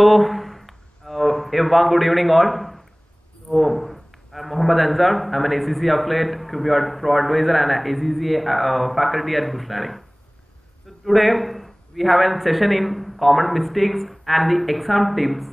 So, a warm good evening all. So, I'm Mohammad Ansar. I'm an ACCA affiliate, QBR Pro Advisor, and an ACCA faculty at Bush Learning. So today we have a session in common mistakes and the exam tips,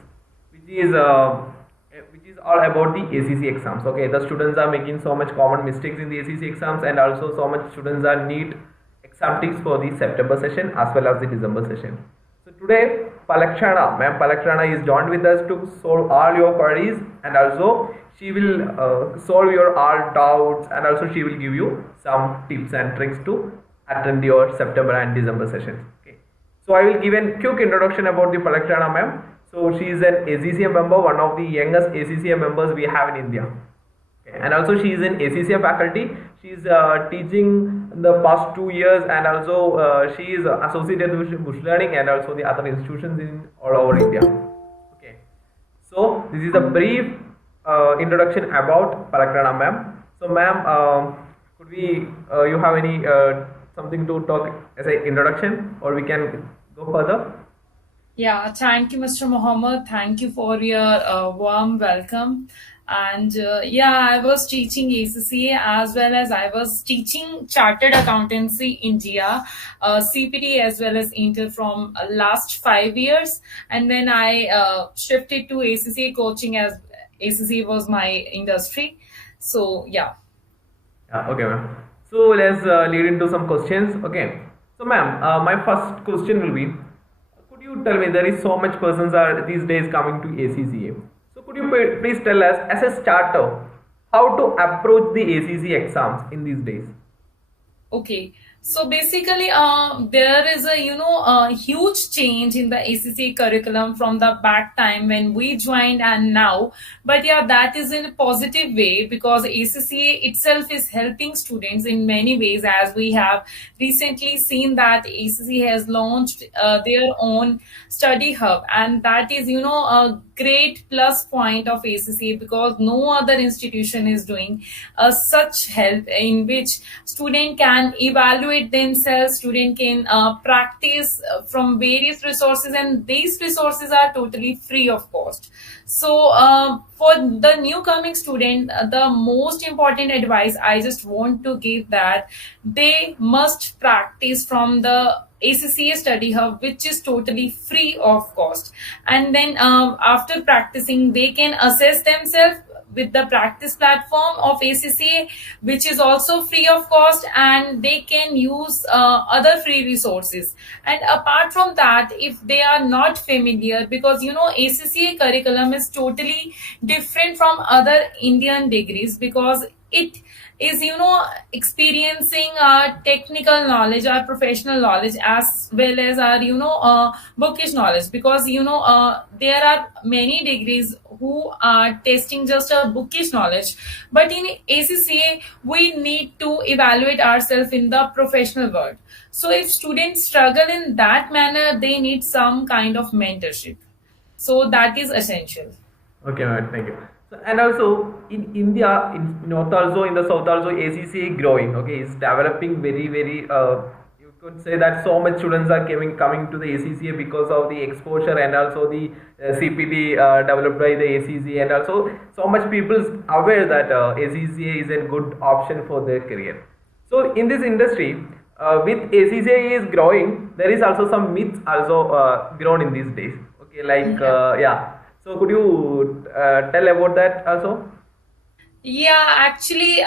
which is all about the ACCA exams. Okay, the students are making so much common mistakes in the ACCA exams, and also so much students are need exam tips for the September session as well as the December session. So today, Palakshana is joined with us to solve all your queries, and also she will solve your all doubts, and also she will give you some tips and tricks to attend your September and December sessions. Okay. So I will give a quick introduction about the Palakshana ma'am. So she is an ACCA member, one of the youngest ACCA members we have in India. Okay. And also she is an ACCA faculty. She is teaching the past 2 years, and also she is associated with Bush Learning and also the other institutions in all over India. Okay. So this is a brief introduction about Palakshana ma'am. So ma'am, could we you have any something to talk as an introduction, or we can go further? Yeah, thank you, Mr. Mohammed. Thank you for your warm welcome. And yeah, I was teaching ACCA as well as I was teaching Chartered Accountancy India, CPT as well as Inter from last 5 years. And then I shifted to ACCA coaching as ACCA was my industry. So yeah. Yeah, okay, ma'am. So let's lead into some questions. Okay. So, ma'am, my first question will be: could you tell me, there is so much persons are these days coming to ACCA? So, could you please tell us, as a starter, how to approach the ACCA exams in these days? Okay, so basically, there is a huge change in the ACCA curriculum from the back time when we joined and now. But yeah, that is in a positive way because ACCA itself is helping students in many ways, as we have recently seen that ACCA has launched their own study hub, and that is a great plus point of ACCA because no other institution is doing such help in which student can evaluate themselves, student can practice from various resources, and these resources are totally free of cost. So for the new coming student, the most important advice I just want to give that they must practice from the ACCA Study Hub, which is totally free of cost. And then after practicing, they can assess themselves with the practice platform of ACCA, which is also free of cost, and they can use other free resources. And apart from that, if they are not familiar, because ACCA curriculum is totally different from other Indian degrees because it is experiencing our technical knowledge, our professional knowledge, as well as our bookish knowledge, because there are many degrees who are testing just a bookish knowledge, but in ACCA we need to evaluate ourselves in the professional world. So if students struggle in that manner, they need some kind of mentorship, so that is essential. Okay, ma'am, thank you. So, and also in India, in North also, in the South also, ACCA growing. Okay, it's developing very, very. You could say that so much students are coming to the ACCA because of the exposure, and also the CPT developed by the ACCA, and also so much people aware that ACCA is a good option for their career. So in this industry, with ACCA is growing, there is also some myths also grown in these days. Okay, like Yeah. yeah. So could you tell about that also? Yeah, actually,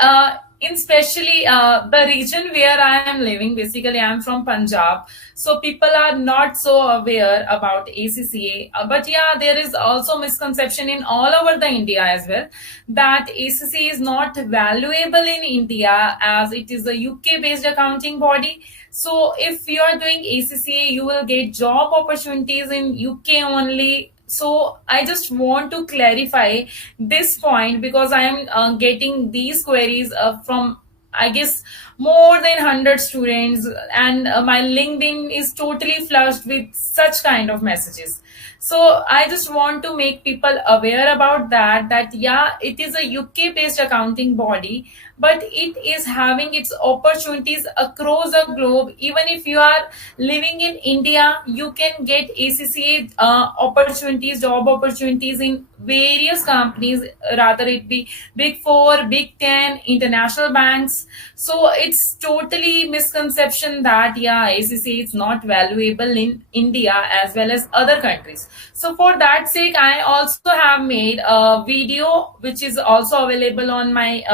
in especially the region where I am living, basically, I am from Punjab. So people are not so aware about ACCA. But yeah, there is also misconception in all over the India as well that ACCA is not valuable in India as it is a UK based accounting body. So if you are doing ACCA, you will get job opportunities in UK only. So I just want to clarify this point because I am getting these queries from, I guess, more than 100 students, and my LinkedIn is totally flushed with such kind of messages. So I just want to make people aware about that yeah, it is a UK based accounting body, but it is having its opportunities across the globe. Even if you are living in India, you can get ACCA opportunities, job opportunities in various companies, rather it be Big Four, Big Ten, international banks. So it's totally misconception that yeah, ACCA is not valuable in India as well as other countries. So for that sake, I also have made a video which is also available on my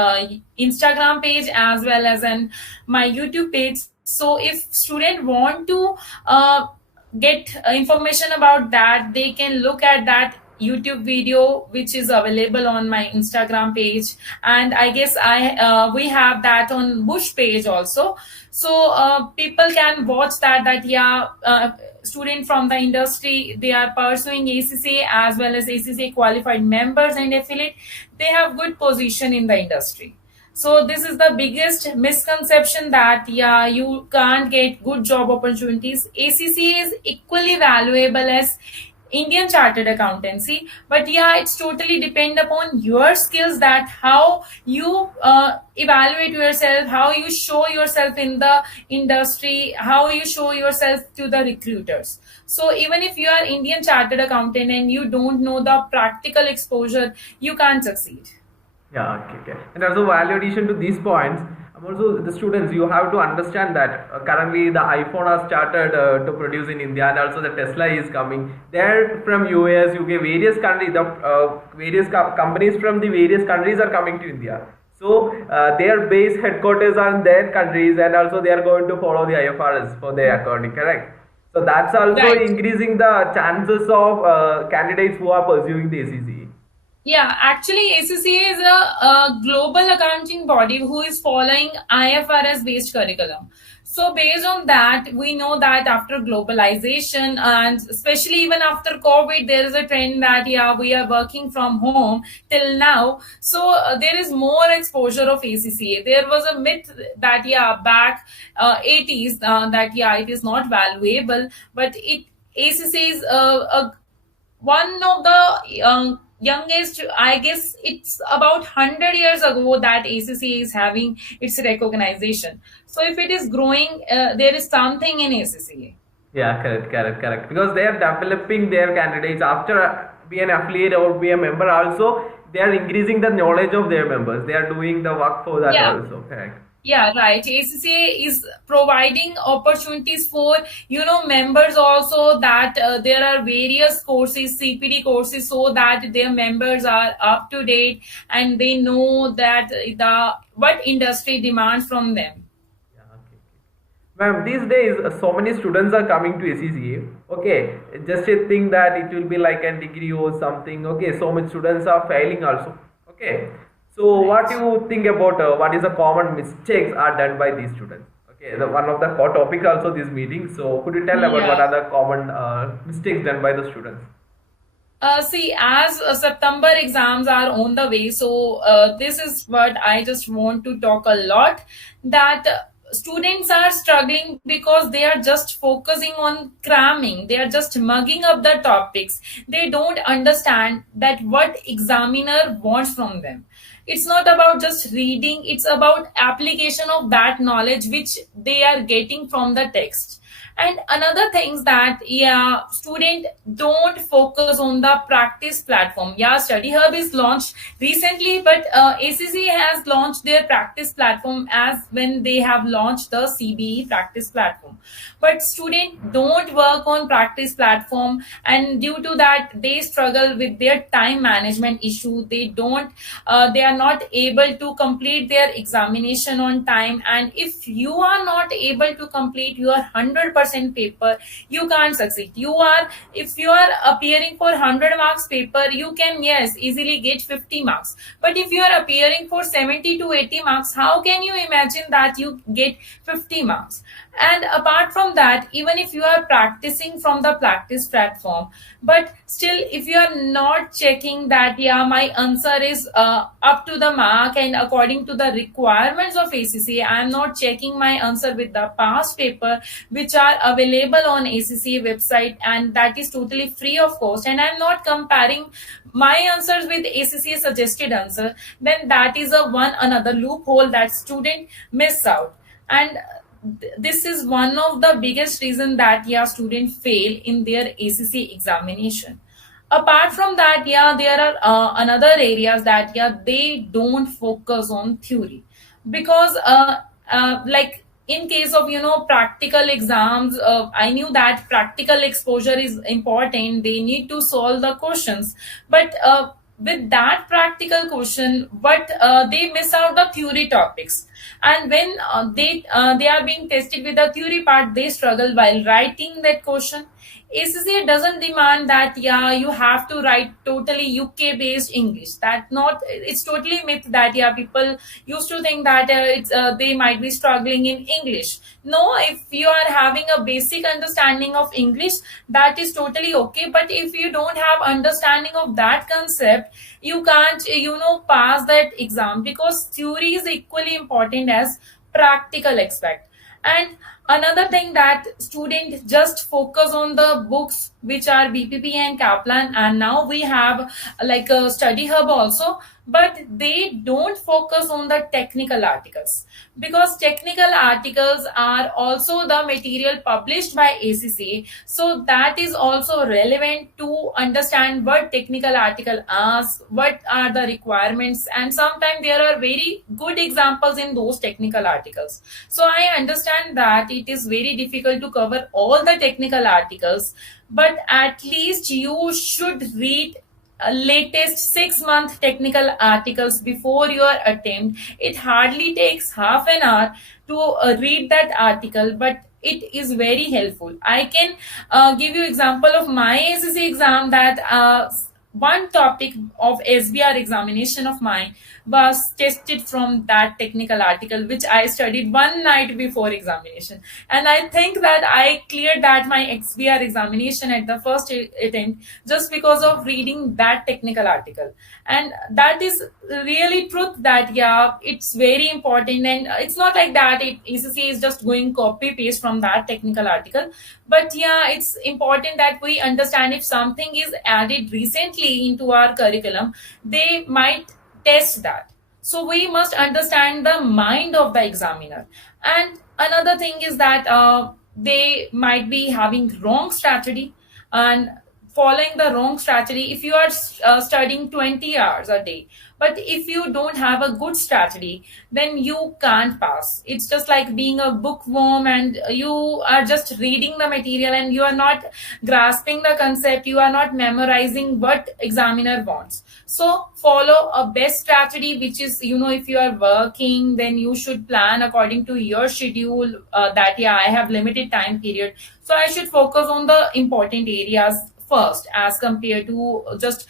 Instagram page as well as on my YouTube page. So if student want to get information about that, they can look at that YouTube video which is available on my Instagram page, and I guess I we have that on Bush page also. So people can watch that yeah, student from the industry, they are pursuing ACCA as well as ACCA qualified members and affiliate, they have good position in the industry. So this is the biggest misconception that yeah, you can't get good job opportunities. ACCA is equally valuable as Indian chartered accountancy, but yeah, it's totally depend upon your skills, that how you evaluate yourself, how you show yourself in the industry, how you show yourself to the recruiters. So even if you are Indian chartered accountant and you don't know the practical exposure, you can't succeed. Yeah, okay, okay. And also value addition to these points, also the students, you have to understand that currently the iPhone has started to produce in India, and also the Tesla is coming. They're from US, UK, various countries. The various companies from the various countries are coming to India. So their base headquarters are in their countries, and also they are going to follow the IFRS for their accounting, correct? So that's also Right. increasing the chances of candidates who are pursuing the ACCA. Yeah, actually, ACCA is a global accounting body who is following IFRS based curriculum. So, based on that, we know that after globalization and especially even after COVID, there is a trend that yeah, we are working from home till now. So, there is more exposure of ACCA. There was a myth that yeah, back 80s, that yeah, it is not valuable, but it ACCA is a one of the youngest, I guess it's about 100 years ago that ACCA is having its recognition. So if it is growing, there is something in ACCA. Yeah, correct, correct, correct. Because they are developing their candidates after be an affiliate or be a member. Also, they are increasing the knowledge of their members. They are doing the work for that Yeah. also. Correct. Yeah, right. ACCA is providing opportunities for members also, that there are various courses, CPD courses, so that their members are up to date and they know that the what industry demands from them. Yeah, okay, okay. Ma'am, these days so many students are coming to ACCA. Okay, just a thing that it will be like a degree or something. Okay, so many students are failing also. Okay, so what do Right. you think about what is the common mistakes are done by these students? Okay, the one of the core topics also this meeting. So could you tell about what Yeah. are the common mistakes done by the students? See, as September exams are on the way, so this is what I just want to talk a lot, that students are struggling because they are just focusing on cramming. They are just mugging up the topics. They don't understand that what examiner wants from them. It's not about just reading, it's about application of that knowledge which they are getting from the text. And another things that yeah, student don't focus on the practice platform. Yeah, Study Hub is launched recently, but ACC has launched their practice platform as when they have launched the CBE practice platform. But student don't work on practice platform, and due to that, they struggle with their time management issue. They are not able to complete their examination on time. And if you are not able to complete your 100% paper, you can't succeed. If you are appearing for 100 marks paper, you can yes easily get 50 marks. But if you are appearing for 70 to 80 marks, how can you imagine that you get 50 marks? And apart from that, even if you are practicing from the practice platform, but still if you are not checking that yeah, my answer is up to the mark and according to the requirements of ACCA, I am not checking my answer with the past paper which are available on ACCA website, and that is totally free of cost, and I'm not comparing my answers with ACCA suggested answer, then that is a one another loophole that student miss out. And this is one of the biggest reason that yeah, students fail in their ACCA examination. Apart from that, yeah, there are another areas that yeah, they don't focus on theory, because like in case of practical exams, I knew that practical exposure is important, they need to solve the questions, but with that practical question, but they miss out the theory topics. And when they are being tested with the theory part, they struggle while writing that question. ACCA doesn't demand that yeah, you have to write totally UK based English. That not, it's totally myth that yeah, people used to think that they might be struggling in English. No, if you are having a basic understanding of English, that is totally okay. But if you don't have understanding of that concept, you can't pass that exam, because theory is equally important as practical aspect. And another thing that students just focus on the books which are BPP and Kaplan, and now we have like a study hub also, but they don't focus on the technical articles, because technical articles are also the material published by ACCA, so that is also relevant to understand what technical article asks, what are the requirements, and sometimes there are very good examples in those technical articles. So I understand that it is very difficult to cover all the technical articles, but at least you should read latest 6 month technical articles before your attempt. It hardly takes half an hour to read that article, but it is very helpful. I can give you example of my ACC exam, that one topic of SBR examination of mine was tested from that technical article which I studied one night before examination, and I think that I cleared that my XBR examination at the first attempt just because of reading that technical article. And that is really truth that yeah, it's very important, and it's not like that ACCA is just going copy paste from that technical article, but yeah, it's important that we understand if something is added recently into our curriculum, they might test that. So we must understand the mind of the examiner. And another thing is that they might be having wrong strategy, and following the wrong strategy. If you are studying 20 hours a day, but if you don't have a good strategy, then you can't pass. It's just like being a bookworm, and you are just reading the material and you are not grasping the concept, you are not memorizing what examiner wants. So follow a best strategy, which is if you are working, then you should plan according to your schedule, that yeah, I have limited time period, so I should focus on the important areas first, as compared to just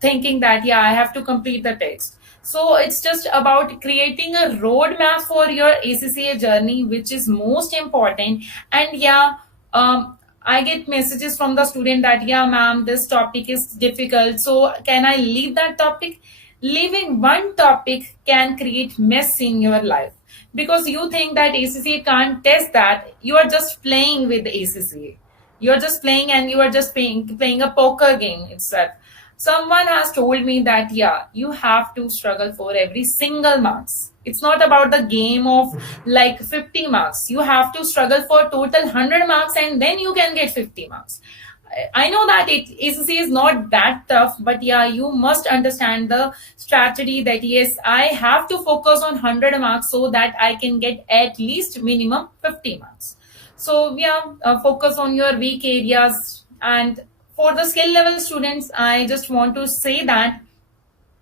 thinking that yeah, I have to complete the text. So it's just about creating a roadmap for your ACCA journey, which is most important. And yeah, I get messages from the student that yeah, ma'am, this topic is difficult, so can I leave that topic? Leaving one topic can create mess in your life, because you think that ACCA can't test that. You are just playing with ACCA, you're just playing, and you are just playing a poker game itself. Someone has told me that yeah, you have to struggle for every single marks. It's not about the game of like 50 marks. You have to struggle for total 100 marks, and then you can get 50 marks. I know that ACC is not that tough, but yeah, you must understand the strategy that yes, I have to focus on 100 marks so that I can get at least minimum 50 marks. So yeah, focus on your weak areas. And for the skill level students, I just want to say that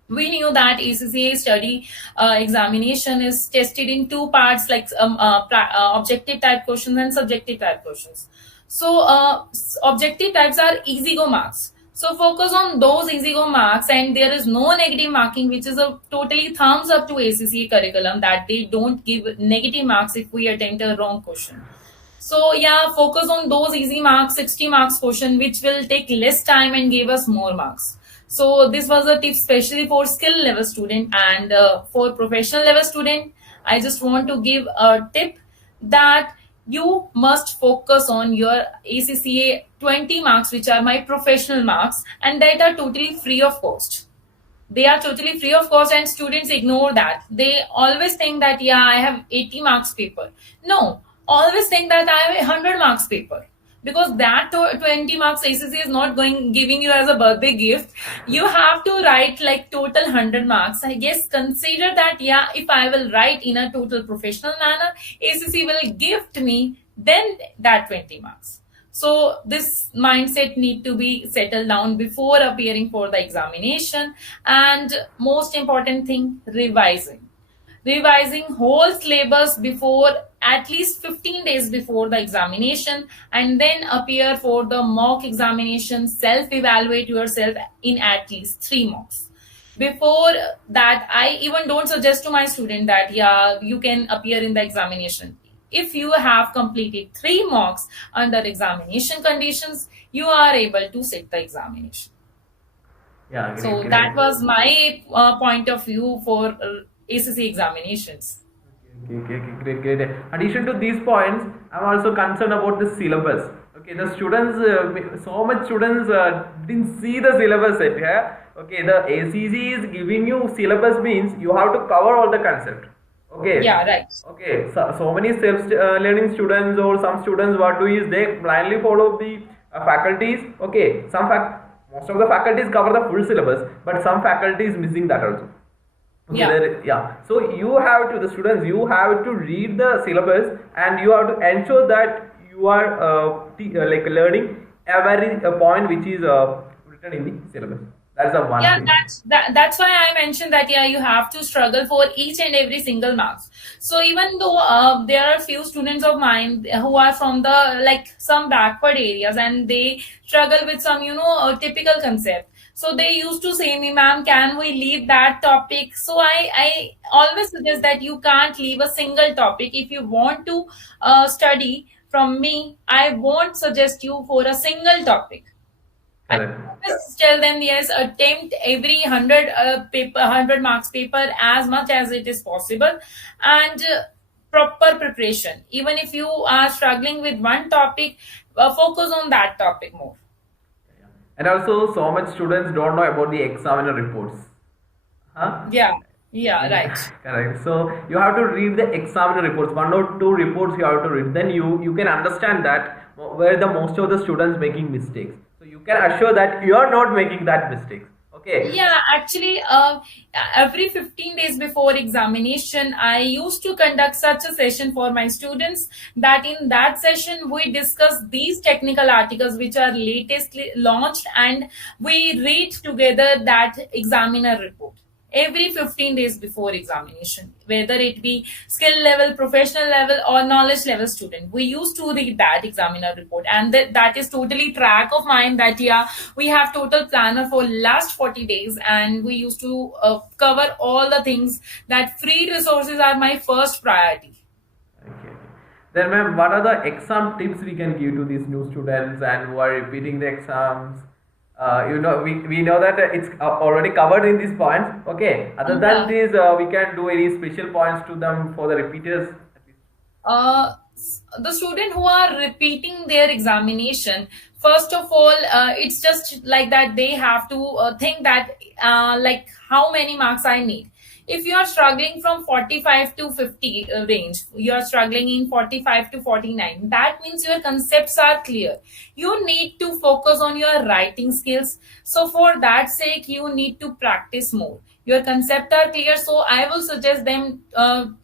we knew that ACCA study examination is tested in two parts, like objective type questions and subjective type questions. So objective types are easy go marks. So focus on those easy go marks, and there is no negative marking, which is a totally thumbs up to ACCA curriculum, that they don't give negative marks if we attempt a wrong question. So yeah, focus on those easy marks, 60 marks question, which will take less time and give us more marks. So this was a tip especially for skill level student, and for professional level student, I just want to give a tip that you must focus on your ACCA 20 marks, which are my professional marks, and that are totally free of cost. They are totally free of cost, and students ignore that. They always think that, yeah, I have 80 marks paper. No, always think that I have a 100 marks paper, because that 20 marks ACC is not going giving you as a birthday gift. You have to write like total 100 marks. I guess consider that, yeah, if I will write in a total professional manner, ACC will gift me then that 20 marks. So this mindset need to be settled down before appearing for the examination. And most important thing, revising whole syllabus before, at least 15 days before the examination, and then appear for the mock examination. Self evaluate yourself in at least 3 mocks. Before that, I even don't suggest to my student that, yeah, you can appear in the examination. If you have completed 3 mocks under examination conditions, you are able to sit the examination. Yeah, great, So that great. was my point of view for ACC examinations. Okay, great. Addition to these points, I'm also concerned about the syllabus. Okay, the students, so much students didn't see the syllabus yet. Yeah? Okay, the ACC is giving you syllabus means you have to cover all the concept. Okay. Yeah, right. Okay. So many self-learning students or some students what do is they blindly follow the faculties. Okay. Most of the faculties cover the full syllabus, but some faculties missing that also. Okay, Yeah. yeah. So you have to, the students, you have to read the syllabus and you have to ensure that you are like learning every point which is written in the syllabus. That's the one Yeah, thing. that's why I mentioned that, yeah, you have to struggle for each and every single marks. So even though there are few students of mine who are from the like some backward areas, and they struggle with some typical concept. So they used to say me, ma'am, can we leave that topic? So I always suggest that you can't leave a single topic. If you want to study from me, I won't suggest you for a single topic. I Correct. just tell them, yes, attempt every 100 paper, 100 marks paper as much as it is possible, and proper preparation. Even if you are struggling with one topic, focus on that topic more. And also, so much students don't know about the examiner reports. Huh? Yeah, yeah, Yeah, right. correct. So you have to read the examiner reports, 1 or 2 reports you have to read. Then you can understand that where the most of the students making mistakes. So you can assure that you are not making that mistakes. Okay. Yeah, actually, every 15 days before examination, I used to conduct such a session for my students, that in that session we discuss these technical articles which are latestly launched, and we read together that examiner report every 15 days before examination, whether it be skill level, professional level, or knowledge level student. We used to read that examiner report, and that is totally track of mine, that, yeah, we have total planner for last 40 days, and we used to cover all the things. That free resources are my first priority. Okay. Then, ma'am, what are the exam tips we can give to these new students and who are repeating the exams? We know that it's already covered in these points. Okay. Other than Yeah. this, we can do any special points to them for the repeaters. The student who are repeating their examination, first of all, it's just like that they have to think that, like, how many marks I need. If you are struggling from 45 to 50 range, you are struggling in 45 to 49, that means your concepts are clear. You need to focus on your writing skills. So for that sake, you need to practice more. Your concepts are clear, so I will suggest them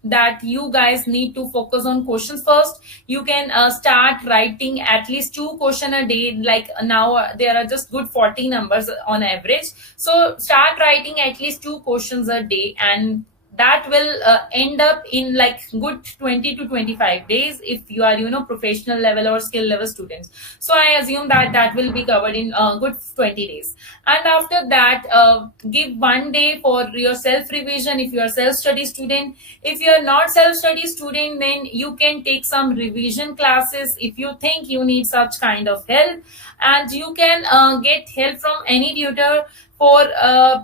that you guys need to focus on questions first. You can start writing at least 2 questions a day. Like now, there are just good 40 numbers on average. So start writing at least 2 questions a day, and that will end up in like good 20 to 25 days if you are professional level or skill level students. So I assume that that will be covered in good 20 days. And after that, give 1 day for your self revision if you are self study student. If you are not self study student, then you can take some revision classes if you think you need such kind of help. And you can get help from any tutor for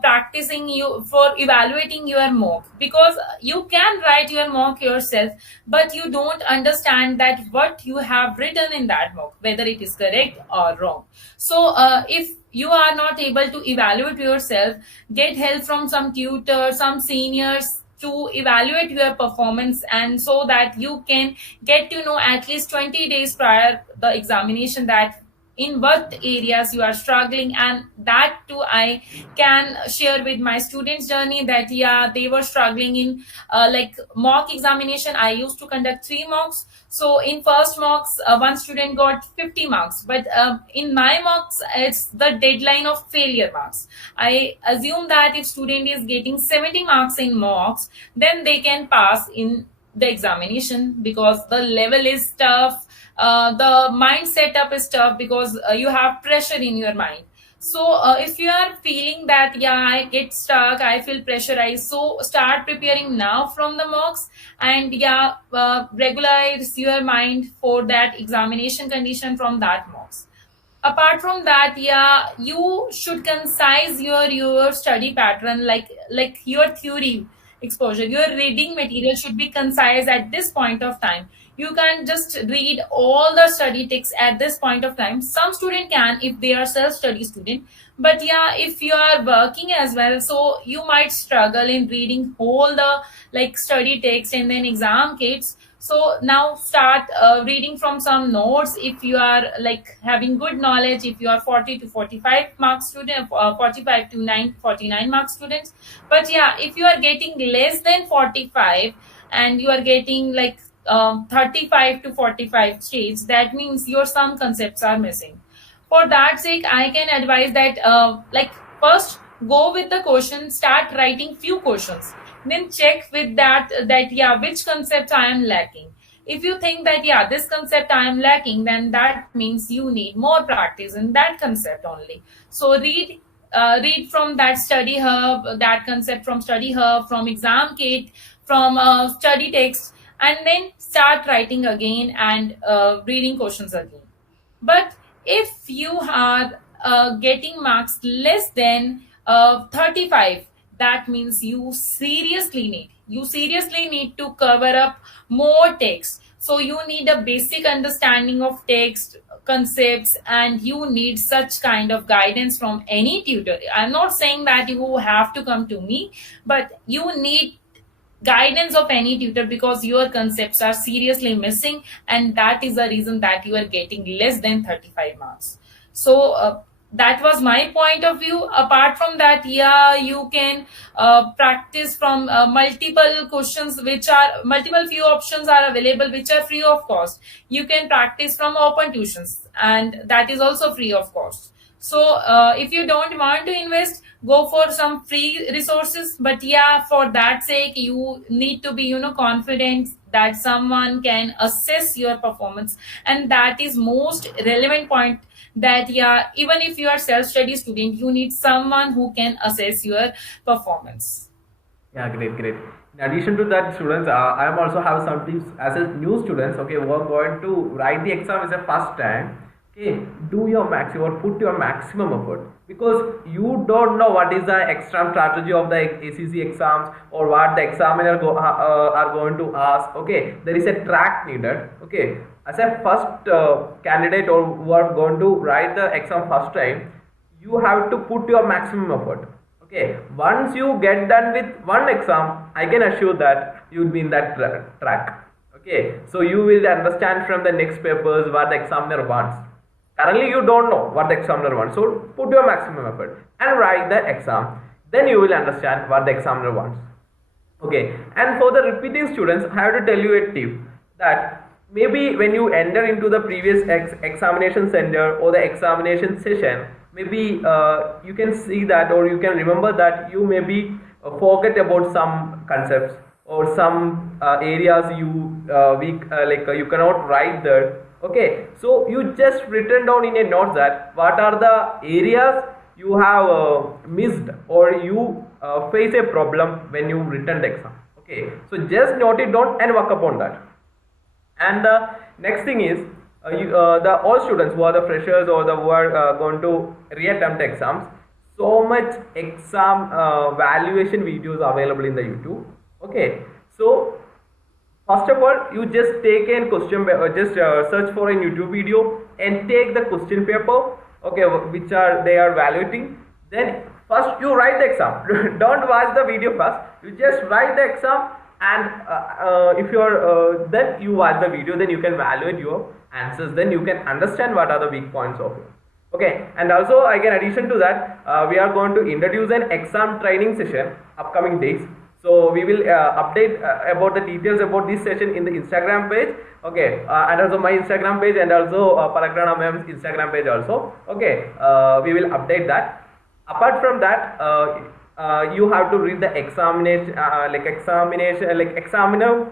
practicing you for evaluating your mock, because you can write your mock yourself, but you don't understand that what you have written in that mock, whether it is correct or wrong. So if you are not able to evaluate yourself, get help from some tutor, some seniors to evaluate your performance, and so that you can get to know at least 20 days prior the examination that in what areas you are struggling. And that too I can share with my students journey, that yeah, they were struggling in like mock examination. I used to conduct 3 mocks. So in first mocks, one student got 50 marks, but in my mocks it's the deadline of failure marks. I assume that if student is getting 70 marks in mocks, then they can pass in the examination, because the level is tough, the mind setup is tough, because you have pressure in your mind. So if you are feeling that yeah, I get stuck, I feel pressurized, so start preparing now from the mocks. And yeah, regularize your mind for that examination condition from that mocks. Apart from that, yeah, you should concise your study pattern, like your theory exposure, your reading material should be concise at this point of time. You can't just read all the study texts at this point of time. Some student can if they are self study student, but yeah, if you are working as well, so you might struggle in reading whole the like study text and then exam kits. So now start reading from some notes if you are like having good knowledge, if you are 40 to 45 mark student, 45 to 49 mark students. But yeah, if you are getting less than 45 and you are getting like 35 to 45 states, that means your some concepts are missing. For that sake, I can advise that like first go with the question, start writing few questions, then check with that yeah, which concept I am lacking. If you think that yeah, this concept I am lacking, then that means you need more practice in that concept only. So read from that study hub, that concept from study hub, from exam kit, from study text, and then start writing again and reading questions again. But if you are getting marks less than 35, that means you seriously need to cover up more text. So you need a basic understanding of text concepts, and you need such kind of guidance from any tutor. I'm not saying that you have to come to me, but you need guidance of any tutor, because your concepts are seriously missing, and that is the reason that you are getting less than 35 marks. So that was my point of view. Apart from that, yeah, you can practice from multiple questions, which are multiple few options are available, which are free of cost. You can practice from open tuitions, and that is also free of cost. So if you don't want to invest, go for some free resources. But yeah, for that sake, you need to be confident that someone can assess your performance, and that is most relevant point, that yeah, even if you are self-study student, you need someone who can assess your performance. Yeah, great, great. In addition to that, students, I am also have some tips as a new students. Okay, who are going to write the exam is a first time. Okay, do your maximum or put your maximum effort, because you don't know what is the exam strategy of the ACC exams, or what the examiner are going to ask. Okay, there is a track needed. Okay, as a first candidate or who are going to write the exam first time, you have to put your maximum effort. Okay, once you get done with one exam, I can assure that you will be in that track. Okay, so you will understand from the next papers what the examiner wants. Currently you don't know what the examiner wants, so put your maximum effort and write the exam. Then you will understand what the examiner wants. Okay, and for the repeating students, I have to tell you a tip, that maybe when you enter into the previous examination center or the examination session, maybe you can see that, or you can remember that you maybe forget about some concepts or some areas you cannot write there. Okay, so you just written down in a note that what are the areas you have missed or you face a problem when you written the exam. Okay, so just note it down and work upon that. And the next thing is the all students who are the freshers or the who are going to reattempt exams, so much exam valuation videos available in the YouTube. Okay, so first of all, you just take a question, just search for a YouTube video and take the question paper, okay, which are they are evaluating. Then first you write the exam. Don't watch the video first. You just write the exam, and if you are then you watch the video, then you can evaluate your answers. Then you can understand what are the weak points of it. Okay, and also again, addition to that, we are going to introduce an exam training session upcoming days. So we will update about the details about this session in the Instagram page. Okay, and also my Instagram page and also Palakrana ma'am's Instagram page also. Okay, we will update that. Apart from that, you have to read the examination examiner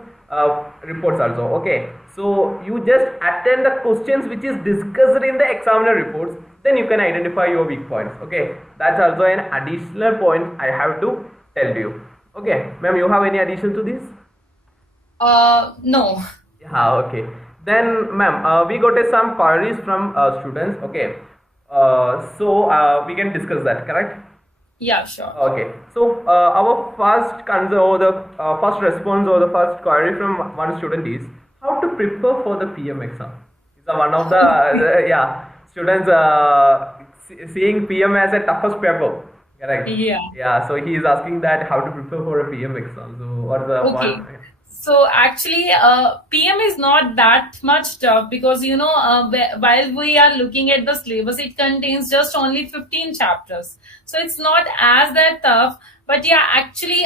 reports also. Okay, so you just attend the questions which is discussed in the examiner reports, then you can identify your weak points. Okay, that's also an additional point I have to tell you. Okay, ma'am, you have any addition to this? No. Yeah, okay. Then, ma'am, we got some queries from students. Okay, so we can discuss that, correct? Yeah, sure. Okay, so our first concern or the first response or the first query from one student is how to prepare for the PM exam. It's one of the yeah, students seeing PM as a toughest paper. Correct. Yeah. Yeah. So he is asking that how to prepare for a PM exam. So what's the Okay. one? So actually, PM is not that much tough because while we are looking at the syllabus, it contains just only 15 chapters. So it's not as that tough. But yeah, actually,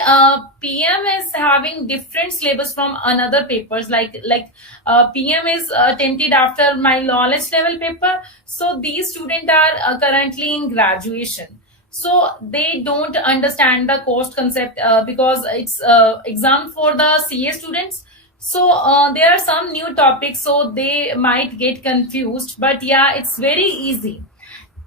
PM is having different syllabus from another papers. PM is attempted after my knowledge level paper. So these students are currently in graduation. So they don't understand the cost concept because it's exam for the CA students. So there are some new topics, so they might get confused. But yeah, it's very easy.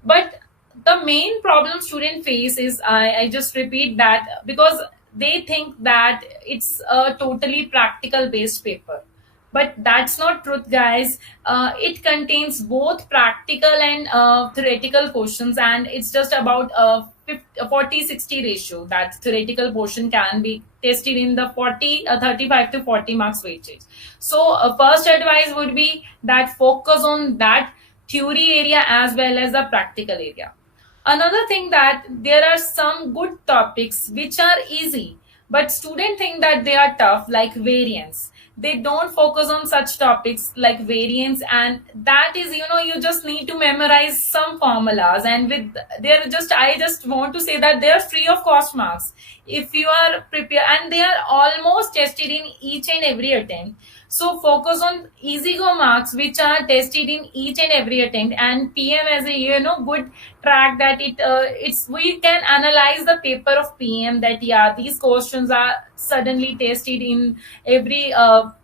But the main problem student face is I just repeat that because they think that it's a totally practical based paper, but that's not truth, guys. It contains both practical and theoretical questions, and it's just about a 40-60 ratio. That theoretical portion can be tested in the 35 to 40 marks weightage. So first advice would be that focus on that theory area as well as the practical area. Another thing that there are some good topics which are easy, but students think that they are tough, like variance. They don't focus on such topics like variance, and that is, you just need to memorize some formulas, and with they're just I just want to say that they are free of cost marks if you are prepared, and they are almost tested in each and every attempt. So focus on easy go marks which are tested in each and every attempt, and PM as a good track that it's we can analyze the paper of PM that yeah, these questions are suddenly tested in every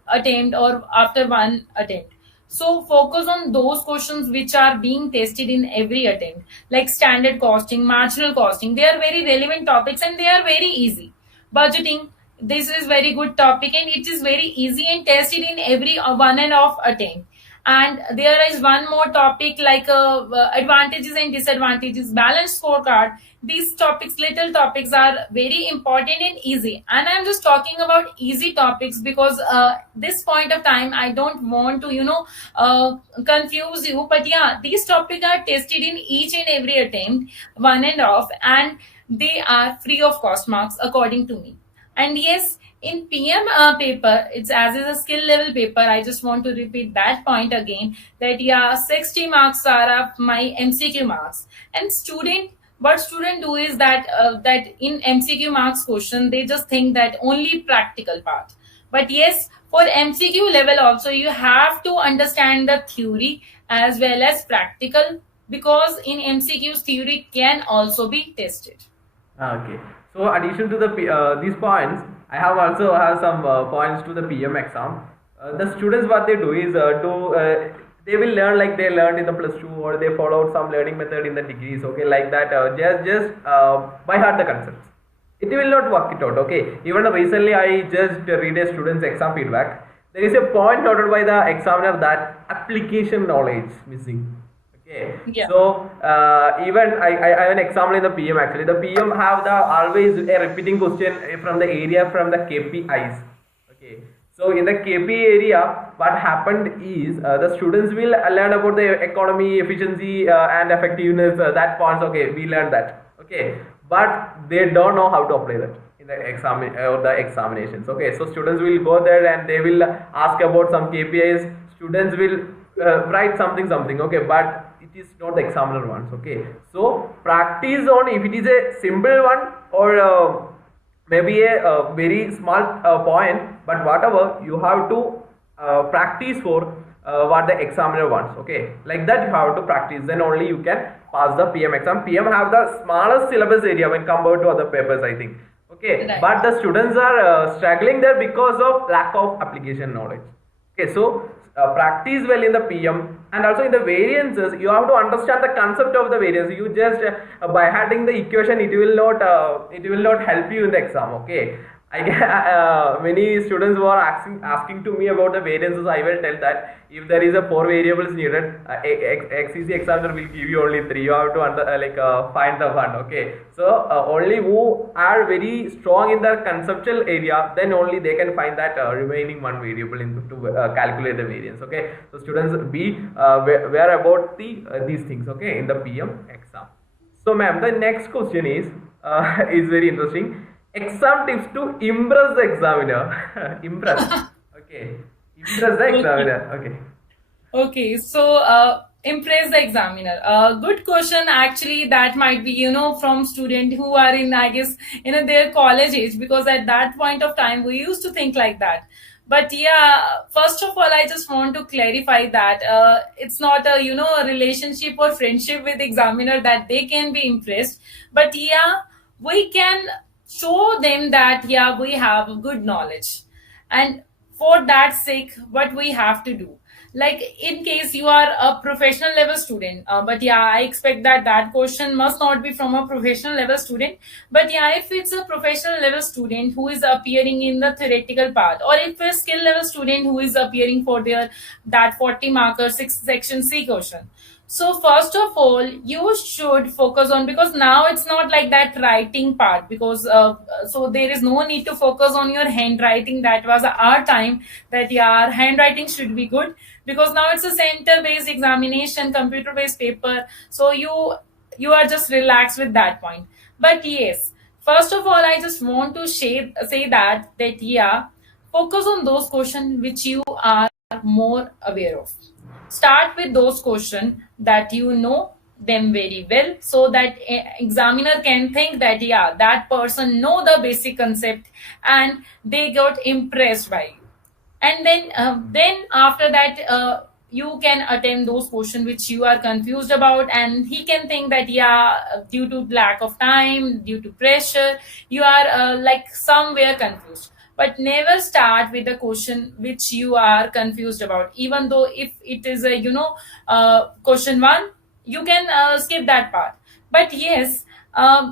attempt or after one attempt. So focus on those questions which are being tested in every attempt, like standard costing, marginal costing. They are very relevant topics and they are very easy. Budgeting, this is very good topic and it is very easy and tested in every one and off attempt. And there is one more topic like advantages and disadvantages, balanced scorecard. These topics, little topics, are very important and easy. And I'm just talking about easy topics because this point of time I don't want to confuse you. But yeah, these topics are tested in each and every attempt, one and off, and they are free of cost marks according to me. And yes, in PM paper, it's as is a skill level paper. I just want to repeat that point again, that yeah, 60 marks are of my MCQ marks. And what student do is that in MCQ marks question, they just think that only practical part. But yes, for MCQ level also, you have to understand the theory as well as practical, because in MCQs theory can also be tested. Okay. So addition to the these points, I have also have some points to the PM exam. The students what they do is they will learn like they learned in the plus two, or they followed some learning method in the degrees. Okay, like that. Just by heart the concepts. It will not work it out. Okay, even recently I just read a student's exam feedback. There is a point noted by the examiner that application knowledge missing. Okay, Yeah. so even I have an example in the PM. Actually, the PM have the always a repeating question from the area from the KPIs. Okay, so in the KP area, what happened is the students will learn about the economy, efficiency, and effectiveness. That points. Okay, we learned that. Okay, but they don't know how to apply that in the exam or the examinations. Okay, so students will go there and they will ask about some KPIs. Students will write something. Okay, but it is not the examiner ones. Okay, so practice on if it is a simple one, or maybe a very small point, but whatever you have to practice for what the examiner wants. Okay, like that you have to practice, then only you can pass the PM exam. PM have the smallest syllabus area when compared to other papers, I think. Okay, Right. but the students are struggling there because of lack of application knowledge. Okay, so practice well in the PM, and also in the variances you have to understand the concept of the variance. You just by having the equation, it will not help you in the exam. Okay, I many students were asking to me about the variances. I will tell that if there is a 4 variables needed, ACCA examiner will give you only 3. You have to find the one. Okay, so only who are very strong in the conceptual area, then only they can find that remaining 1 variable to calculate the variance. Okay, so students be aware about these things. Okay, in the PM exam. So ma'am, the next question is is very interesting. Exam tips to impress the examiner. Impress. Okay. Impress the examiner. Okay. Okay, so impress the examiner. Good question. Actually, that might be from student who are in, I guess, their college age, because at that point of time we used to think like that. But yeah, first of all, I just want to clarify that it's not a a relationship or friendship with examiner that they can be impressed. But yeah, we can show them that yeah, we have good knowledge, and for that sake what we have to do, like in case you are a professional level student, but yeah, I expect that that question must not be from a professional level student. But yeah, if it's a professional level student who is appearing in the theoretical part, or if a skill level student who is appearing for their that 40 marker 6 section C question, so first of all, you should focus on, because now it's not like that writing part, because so there is no need to focus on your handwriting. That was our time that yeah, handwriting should be good, because now it's a center based examination, computer based paper. So you are just relaxed with that point. But yes, first of all, I just want to say that yeah, focus on those questions which you are more aware of. Start with those questions that you know them very well, so that examiner can think that yeah, that person know the basic concept, and they got impressed by you. And then after that, you can attempt those questions which you are confused about, and he can think that yeah, due to lack of time, due to pressure, you are like somewhere confused. But never start with the question which you are confused about, even though if it is a question one, you can skip that part. But yes,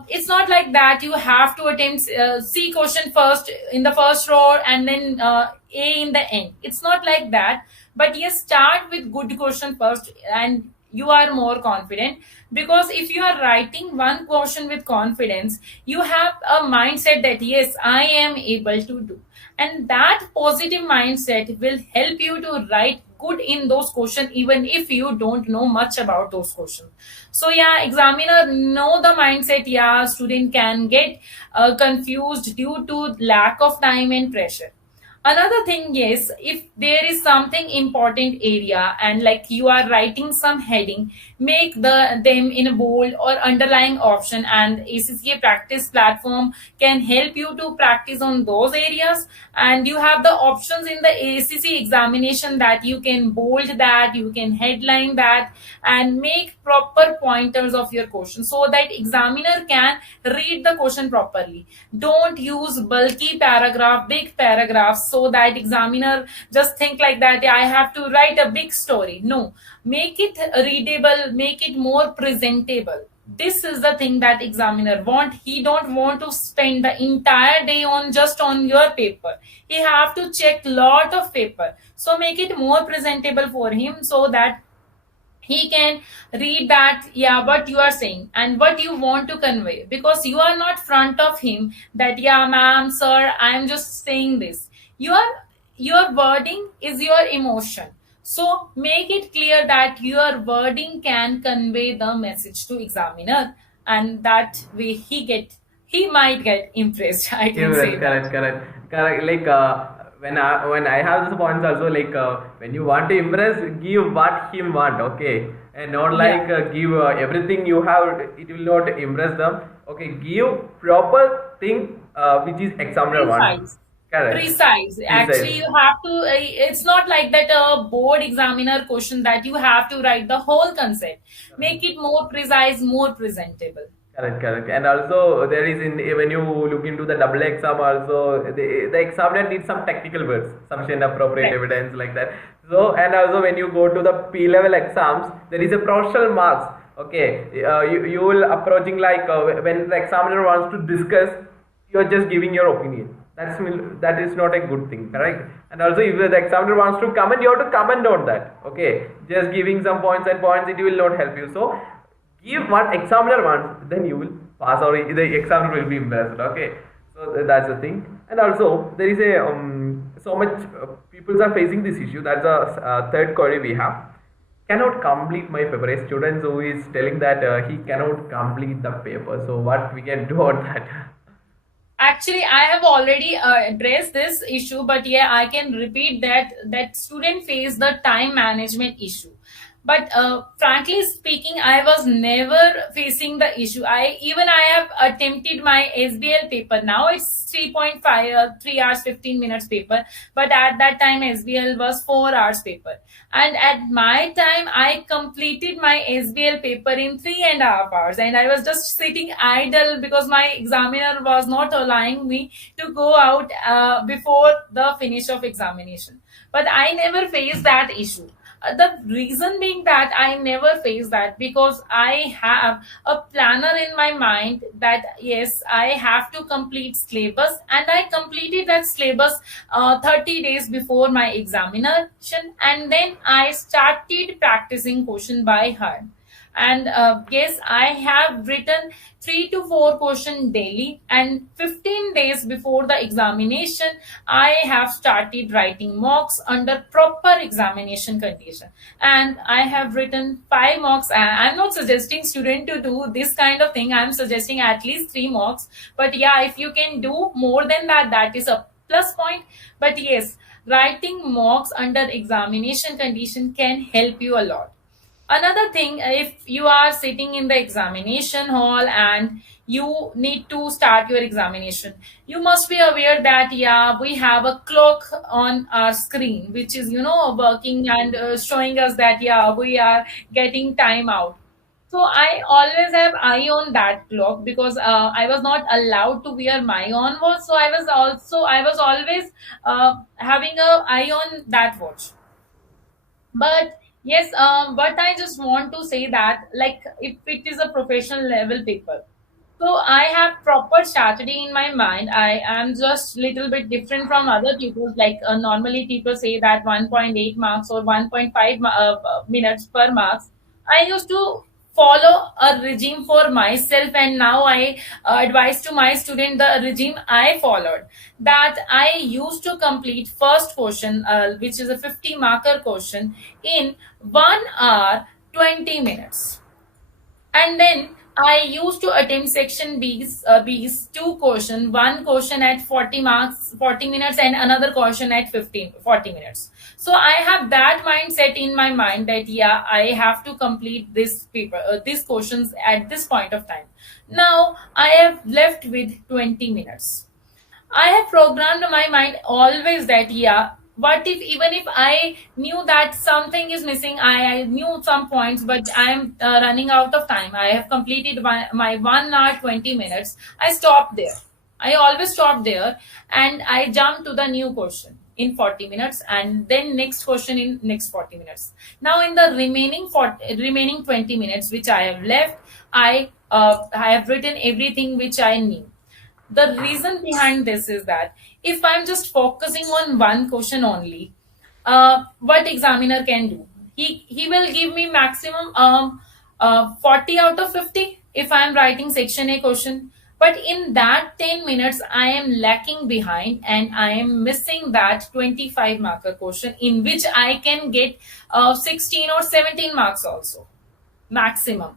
it's not like that you have to attempt C question first in the first row, and then A in the end. It's not like that. But yes, start with good question first, and you are more confident, because if you are writing one question with confidence, you have a mindset that yes, I am able to do, and that positive mindset will help you to write good in those questions, even if you don't know much about those questions. So yeah, examiner know the mindset, yeah, student can get confused due to lack of time and pressure. Another thing, yes, if there is something important area and like you are writing some heading, make them in a bold or underlying option, and ACCA practice platform can help you to practice on those areas. And you have the options in the ACC examination that you can bold that, you can headline that, and make proper pointers of your question so that examiner can read the question properly. Don't use bulky paragraph, big paragraphs, so that examiner just think like that, "Yeah, I have to write a big story." No, make it readable, make it more presentable. This is the thing that examiner want. He don't want to spend the entire day on just on your paper. He have to check lot of paper, so make it more presentable for him so that he can read that, yeah, what you are saying and what you want to convey, because you are not front of him that, "Yeah, ma'am, sir, I am just saying this." Your wording is your emotion, so make it clear that your wording can convey the message to examiner, and that way he might get impressed. I can Yes, say that. correct. Like when I have this points also, like when you want to impress, give what him want, okay, and not Yeah, like give everything you have. It will not impress them. Okay, give proper thing which is examiner wants. precise. Correct. Precise. Actually, Precise. you have to, it's not like that a board examiner question that you have to write the whole concept. Make it more precise, more presentable. Correct. And also there is in when you look into the double exam also the examiner needs some technical words, sufficient appropriate Right. evidence like that. So and also when you go to the P level exams, there is a professional marks. Okay, you will approaching like when the examiner wants to discuss, you are just giving your opinion. That is not a good thing, correct? And also if the examiner wants to comment, you have to comment on that. Okay, just giving some points and points, it will not help you. So give what examiner wants, then you will pass or the examiner will be impressed. Okay, so that's the thing. And also there is a so much people are facing this issue. That's a third query we have. Cannot complete my paper. A student who is telling that he cannot complete the paper. So what we can do on that? Actually, I have already addressed this issue, but yeah, I can repeat that student face the time management issue. But frankly speaking, I was never facing the issue. I have attempted my SBL paper. Now it's 3.5 3 hours 15 minutes paper, but at that time SBL was 4 hours paper. And at my time, I completed my SBL paper in 3.5 hours, and I was just sitting idle because my examiner was not allowing me to go out before the finish of examination. But I never faced that issue. The reason being that I never face that, because I have a planner in my mind that yes, I have to complete syllabus, and I completed that syllabus 30 days before my examination, and then I started practicing question by heart. And yes, I have written 3 to 4 questions daily, and 15 days before the examination I have started writing mocks under proper examination condition, and I have written 5 mocks. I'm not suggesting student to do this kind of thing. I'm suggesting at least 3 mocks, but yeah, if you can do more than that, that is a plus point. But yes, writing mocks under examination condition can help you a lot. Another thing, if you are sitting in the examination hall and you need to start your examination, you must be aware that yeah, we have a clock on our screen which is working and showing us that yeah, we are getting time out. So I always have eye on that clock, because I was not allowed to wear my on watch, so I was always having a eye on that watch. But yes, but I just want to say that, like, if it is a professional level paper, so I have proper strategy in my mind. I am just little bit different from other people. Like normally people say that 1.8 marks or 1.5 minutes per marks. I used to follow a regime for myself, and now I advise to my student the regime I followed. That I used to complete first question, which is a 50 marker question, in 1 hour 20 minutes, and then I used to attempt section B's two question, one question at 40 marks, 40 minutes, and another question at 40 minutes. So I have that mindset in my mind that yeah, I have to complete this paper, these questions at this point of time. Now I have left with 20 minutes. I have programmed my mind always that yeah, what if even if I knew that something is missing, I knew some points, but I am running out of time. I have completed my 1 hour 20 minutes. I stop there. I always stop there and I jump to the new question in 40 minutes and then next question in next 40 minutes. Now in the remaining 20 minutes which I have left, I have written everything which I knew. The reason behind this is that if I'm just focusing on one question only, what examiner can do? He will give me maximum 40 out of 50 if I'm writing section A question. But in that 10 minutes, I am lacking behind and I am missing that 25 marker question in which I can get 16 or 17 marks also maximum.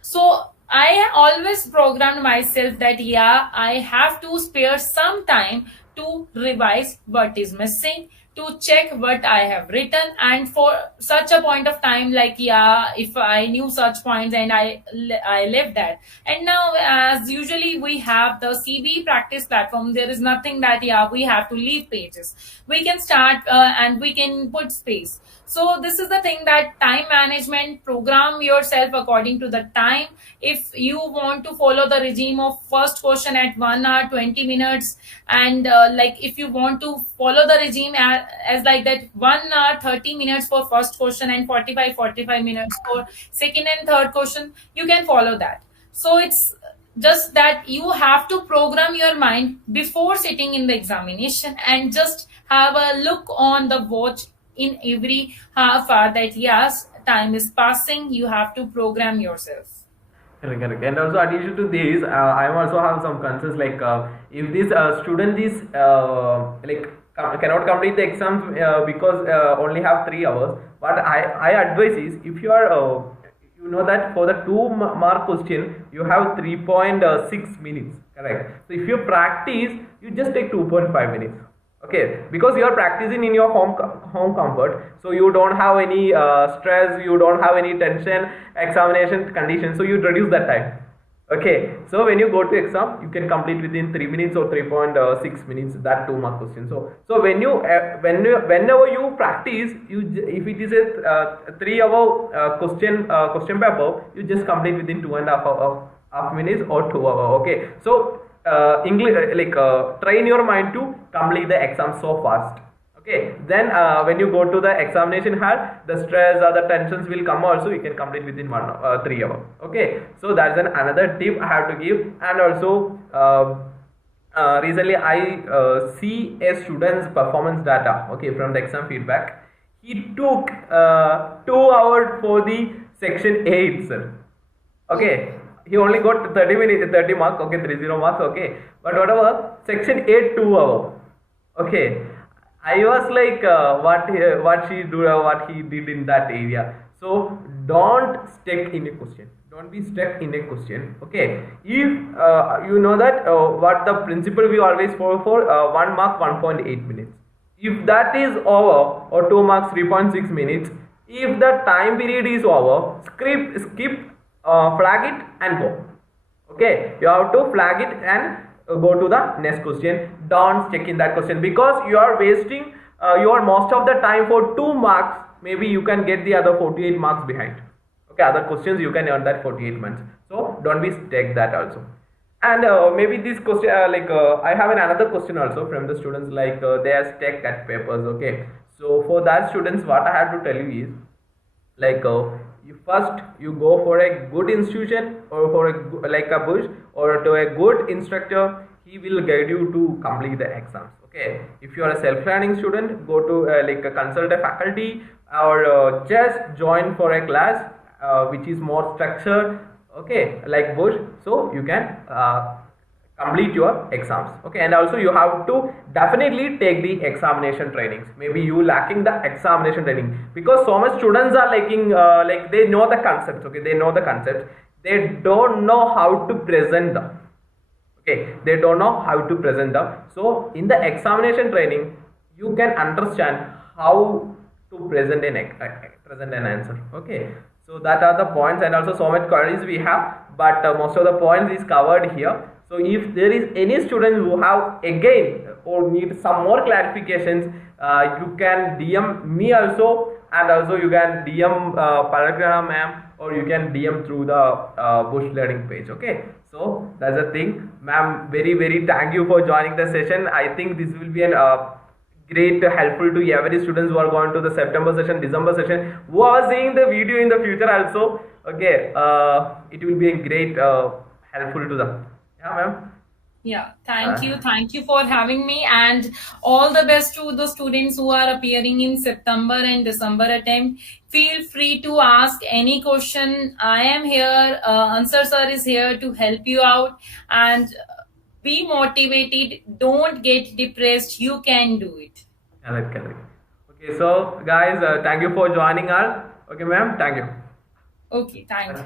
So I always programmed myself that yeah, I have to spare some time to revise what is missing, to check what I have written, and for such a point of time, like yeah, if I knew such points and I left that. And now, as usually we have the CB practice platform, there is nothing that yeah we have to leave pages. We can start and we can put space. So this is the thing that time management, program yourself according to the time. If you want to follow the regime of first question at 1 hour 20 minutes, and like if you want to follow the regime as like that 1 hour 30 minutes for first question and 45 minutes for second and third question, you can follow that. So it's just that you have to program your mind before sitting in the examination and just have a look on the watch in every half hour that yes, time is passing, you have to program yourself. Correct, correct. And also addition to this, I also have some concerns like if this student is cannot complete the exams because only have 3 hours. What I advise is if you are you know that for the 2 mark question you have 3.6 minutes, correct? So if you practice, you just take 2.5 minutes. Okay, because you are practicing in your home comfort, so you don't have any stress, you don't have any tension, examination conditions, so you reduce that time. Okay, so when you go to exam, you can complete within 3 minutes or 3.6 minutes that 2 mark question. So whenever you practice, if it is a 3 hour question paper, you just complete within 2.5 minutes or 2 hours. Okay, so English train your mind to complete the exam so fast. Okay, then when you go to the examination hall, the stress or the tensions will come also, you can complete within 3 hours. Okay, so that's another tip I have to give. And also recently I see a student's performance data, okay, from the exam feedback. He took 2 hours for the section A itself. Okay, he only got 30 marks, okay, 30 marks, okay, but whatever, section A 2 hours. Okay, I was like what he did in that area. So don't stuck in a question, don't be stuck in a question. Okay, if you know that what the principle we always follow for 1 mark 1.8 minutes, if that is over, or 2 marks 3.6 minutes, if the time period is over, skip flag it and go. Okay, you have to flag it and go to the next question. Don't check in that question because you are wasting your most of the time for 2 marks. Maybe you can get the other 48 marks behind. Okay, other questions you can earn that 48 marks. So don't be stuck that also. And maybe this question I have another question also from the students, like they are stuck at papers. Okay, so for that students, what I have to tell you is like you go for a good institution or for a bush or to a good instructor. He will guide you to complete the exams. Okay, if you are a self-learning student, go to consult a faculty or just join for a class which is more structured, okay, like bush, so you can complete your exams. Okay, and also you have to definitely take the examination trainings. Maybe you lacking the examination training because so much students are lacking they know the concepts. Okay, they know the concepts, they don't know how to present them. Okay, they don't know how to present them. So in the examination training, you can understand how to present present an answer. Okay, so that are the points, and also so much queries we have, but most of the points is covered here. So if there is any student who have again or need some more clarifications, you can DM me also, and also you can DM Paragraph ma'am, or you can DM through the Bush Learning page. Okay, so that's the thing, ma'am. Very thank you for joining the session. I think this will be an great helpful to every students who are going to the September session, December session, who are seeing the video in the future also. Okay, it will be a great helpful to them. Yeah, ma'am. Yeah, thank you. Thank you for having me, and all the best to the students who are appearing in September and December attempt. Feel free to ask any question. I am here. Answer sir is here to help you out, and be motivated. Don't get depressed. You can do it. Correct. Okay, so guys, thank you for joining us. Okay, ma'am. Thank you. Okay, thank you.